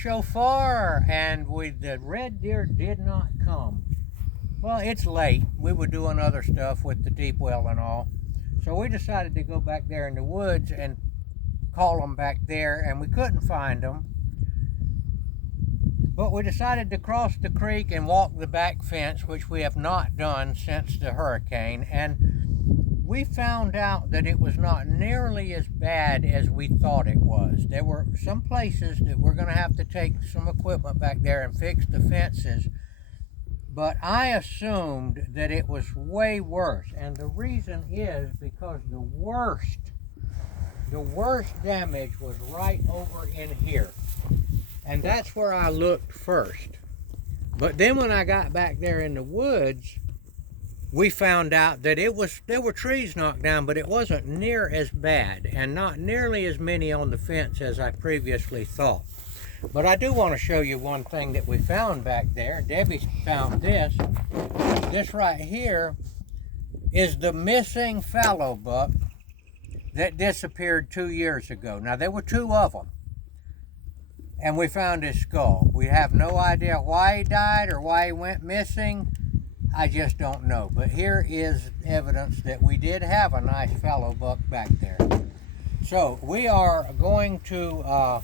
shofar, and the red deer did not come. Well, it's late. We were doing other stuff with the deep well and all. So we decided to go back there in the woods and call them back there, and we couldn't find them. But we decided to cross the creek and walk the back fence, which we have not done since the hurricane, and we found out that it was not nearly as bad as we thought it was. There were some places that we're going to have to take some equipment back there and fix the fences, but I assumed that it was way worse, and the reason is because the worst damage was right over in here. And that's where I looked first. But then when I got back there in the woods, we found out that there were trees knocked down, but it wasn't near as bad and not nearly as many on the fence as I previously thought. But I do want to show you one thing that we found back there. Debbie found this. This right here is the missing fallow buck that disappeared 2 years ago. Now, there were 2 of them. And we found his skull. We have no idea why he died or why he went missing. I just don't know. But here is evidence that we did have a nice fallow buck back there. So we are going to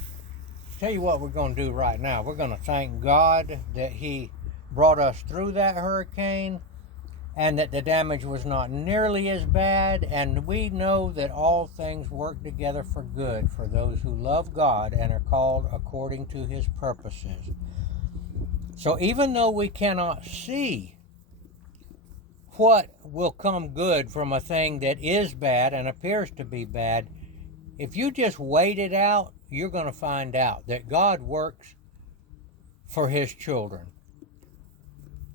tell you what we're going to do right now. We're going to thank God that he brought us through that hurricane and that the damage was not nearly as bad, and we know that all things work together for good for those who love God and are called according to his purposes. So even though we cannot see what will come good from a thing that is bad and appears to be bad, if you just wait it out, you're going to find out that God works for his children.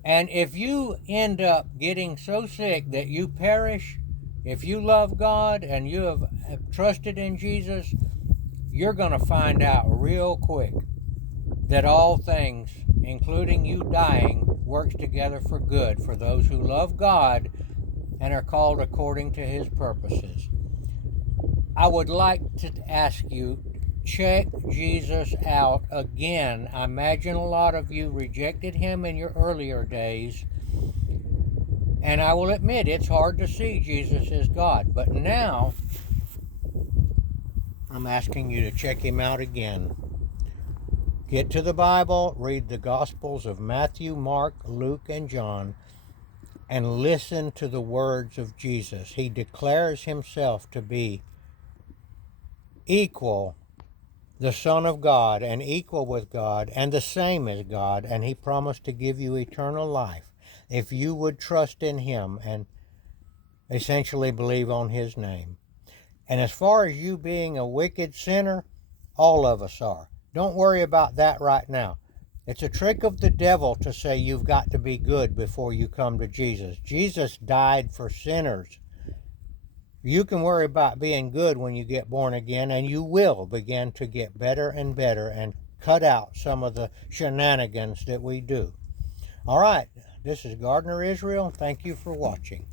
And if you end up getting so sick that you perish, if you love God and you have trusted in Jesus, you're going to find out real quick that all things, including you dying, works together for good for those who love God and are called according to his purposes. I would like to ask you, check Jesus out again. I imagine a lot of you rejected him in your earlier days, and I will admit it's hard to see Jesus as God, but now I'm asking you to check him out again. Get to the Bible, read the Gospels of Matthew, Mark, Luke, and John, and listen to the words of Jesus. He declares himself to be equal, the Son of God, and equal with God, and the same as God, and he promised to give you eternal life if you would trust in him and essentially believe on his name. And as far as you being a wicked sinner, all of us are. Don't worry about that right now. It's a trick of the devil to say you've got to be good before you come to Jesus. Jesus died for sinners. You can worry about being good when you get born again, and you will begin to get better and better and cut out some of the shenanigans that we do. All right, this is Gardner Israel. Thank you for watching.